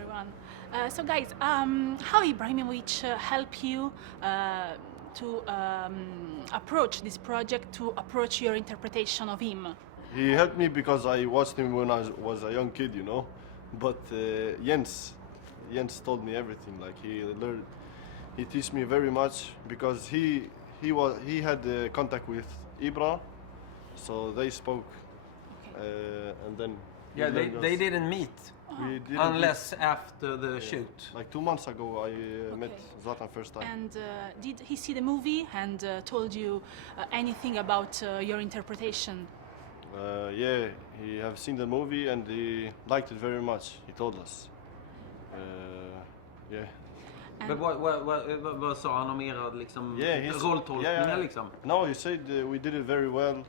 everyone. So guys, how Ibrahimovic helped you to approach this project, to approach your interpretation of him? He helped me because I watched him when I was a young kid, you know. But Jens told me everything. Like he teach me very much because he had contact with Ibra, so they spoke, and then they didn't meet. We didn't unless after the shoot. Like 2 months ago, I met Zlatan first time. And did he see the movie and told you anything about your interpretation? Yeah, he have seen the movie and he liked it very much. He told us. Yeah. Men vad sa han om era liksom rolltolkningar liksom? No, he said we did it very well.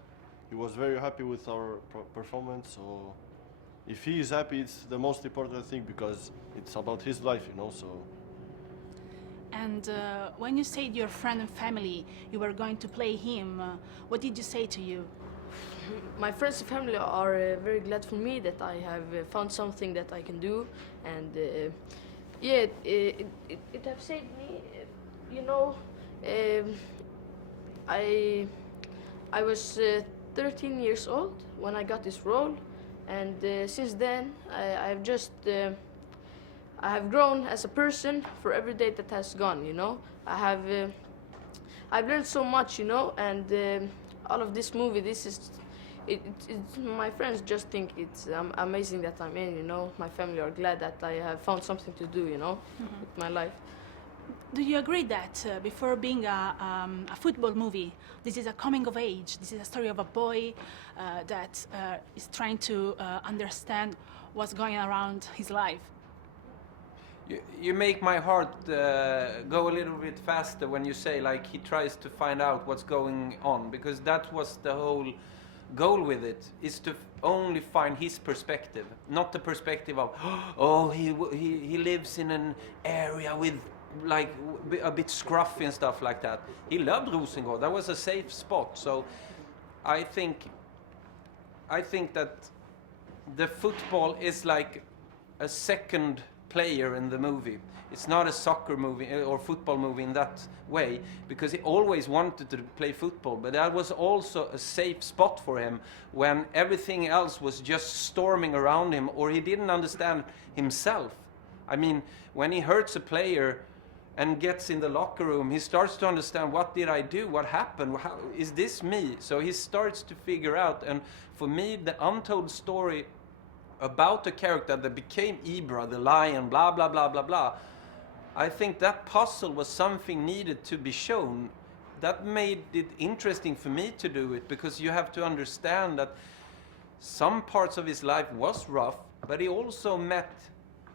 He was very happy with our performance. So if he is happy, it's the most important thing because it's about his life, you know. So. And when you said your friend and family you were going to play him, what did you say to you? My friends and family are very glad for me that I have found something that I can do, and it have saved me. You know, I was 13 years old when I got this role, and since then I have grown as a person for every day that has gone. You know, I've learned so much. You know, and all of this movie, my friends just think it's amazing that I'm in, you know. My family are glad that I have found something to do, you know, with my life. Do you agree that before being a football movie, this is a coming of age, this is a story of a boy that is trying to understand what's going around his life? You make my heart go a little bit faster when you say like he tries to find out what's going on, because that was the whole goal with it, is to only find his perspective, not the perspective of he lives in an area with like a bit scruffy and stuff like that. He loved Rosengård. That was a safe spot. So I think that the football is like a second player in the movie. It's not a soccer movie or football movie in that way, because he always wanted to play football, but that was also a safe spot for him when everything else was just storming around him, or he didn't understand himself. I mean, when he hurts a player and gets in the locker room, he starts to understand, what did I do? What happened? How, is this me? So he starts to figure out, and for me, the untold story about the character that became Ibra, the lion, blah, blah, blah, blah, blah, I think that puzzle was something needed to be shown. That made it interesting for me to do it, because you have to understand that some parts of his life was rough, but he also met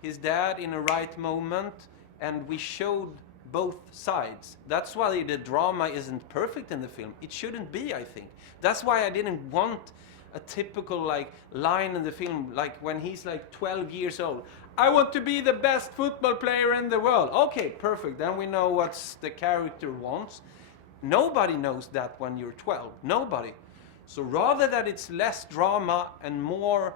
his dad in a right moment, and we showed both sides. That's why the drama isn't perfect in the film. It shouldn't be, I think. That's why I didn't want a typical like line in the film, like when he's like 12 years old. I want to be the best football player in the world. Okay, perfect. Then we know what the character wants. Nobody knows that when you're 12. Nobody. So rather that it's less drama and more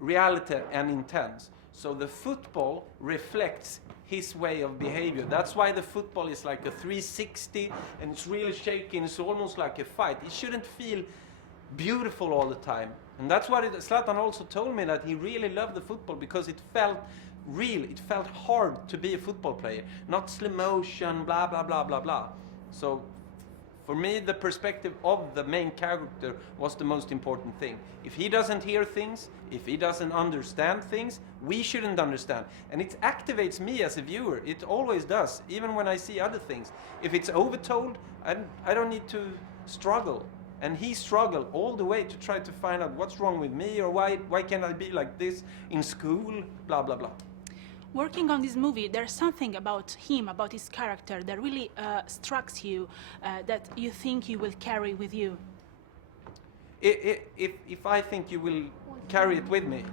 reality and intense. So the football reflects his way of behavior. That's why the football is like a 360 and it's really shaking. It's almost like a fight. It shouldn't feel beautiful all the time. And that's what Zlatan also told me, that he really loved the football because it felt real. It felt hard to be a football player, not slow motion, blah, blah, blah, blah, blah. So for me, the perspective of the main character was the most important thing. If he doesn't hear things, if he doesn't understand things, we shouldn't understand. And it activates me as a viewer. It always does, even when I see other things. If it's overtold, I don't need to struggle. And he struggled all the way to try to find out what's wrong with me, or why can't I be like this in school, blah, blah, blah. Working on this movie, there's something about him, about his character, that really strikes you, that you think you will carry with you. If I think you will carry it with me,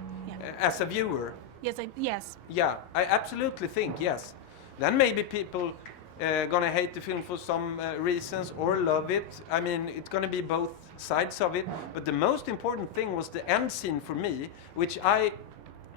as a viewer. Yes. Yeah, I absolutely think, yes. Then maybe people gonna hate the film for some reasons or love it. I mean, it's gonna be both sides of it. But the most important thing was the end scene for me, which I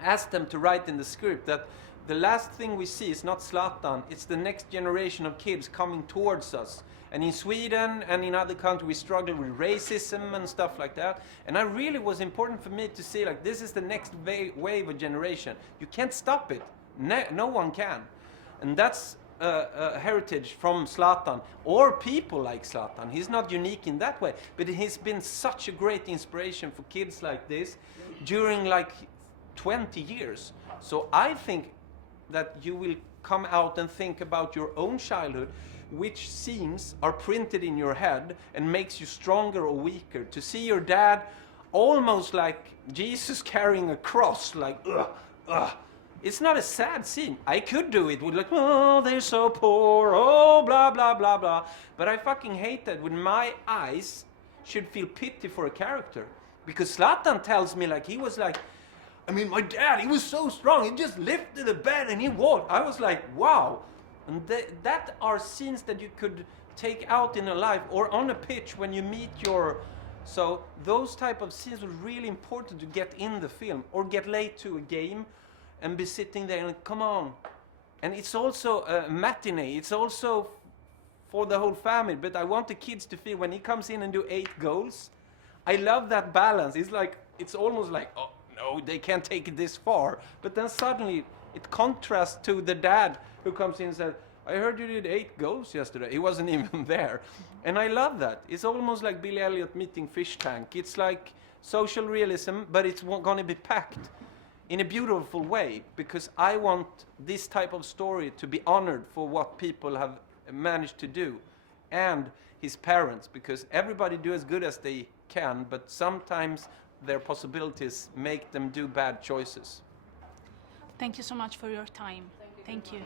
asked them to write in the script, that the last thing we see is not Zlatan, it's the next generation of kids coming towards us. And in Sweden and in other countries we struggle with racism and stuff like that. And I really was important for me to see like this is the next wave of generation. You can't stop it. No one can. And that's a heritage from Zlatan, or people like Zlatan. He's not unique in that way, but he's been such a great inspiration for kids like this during like 20 years. So I think that you will come out and think about your own childhood, which scenes are printed in your head and makes you stronger or weaker. To see your dad almost like Jesus carrying a cross, like it's not a sad scene. I could do it with like, oh, they're so poor, oh, blah, blah, blah, blah. But I fucking hate that when my eyes should feel pity for a character. Because Zlatan tells me like, he was like, I mean, my dad, he was so strong. He just lifted the bed and he walked. I was like, wow. And that are scenes that you could take out in a life or on a pitch when you meet your... So those type of scenes were really important to get in the film or get late to a game and be sitting there and come on. And it's also a matinee. It's also for the whole family. But I want the kids to feel when he comes in and do 8 goals. I love that balance. It's like, it's almost like, oh no, they can't take it this far. But then suddenly it contrasts to the dad who comes in and says, I heard you did 8 goals yesterday. He wasn't even there. And I love that. It's almost like Billy Elliot meeting Fish Tank. It's like social realism, but it's going to be packed in a beautiful way, because I want this type of story to be honored for what people have managed to do, and his parents, because everybody do as good as they can, but sometimes their possibilities make them do bad choices. Thank you so much for your time. Thank you.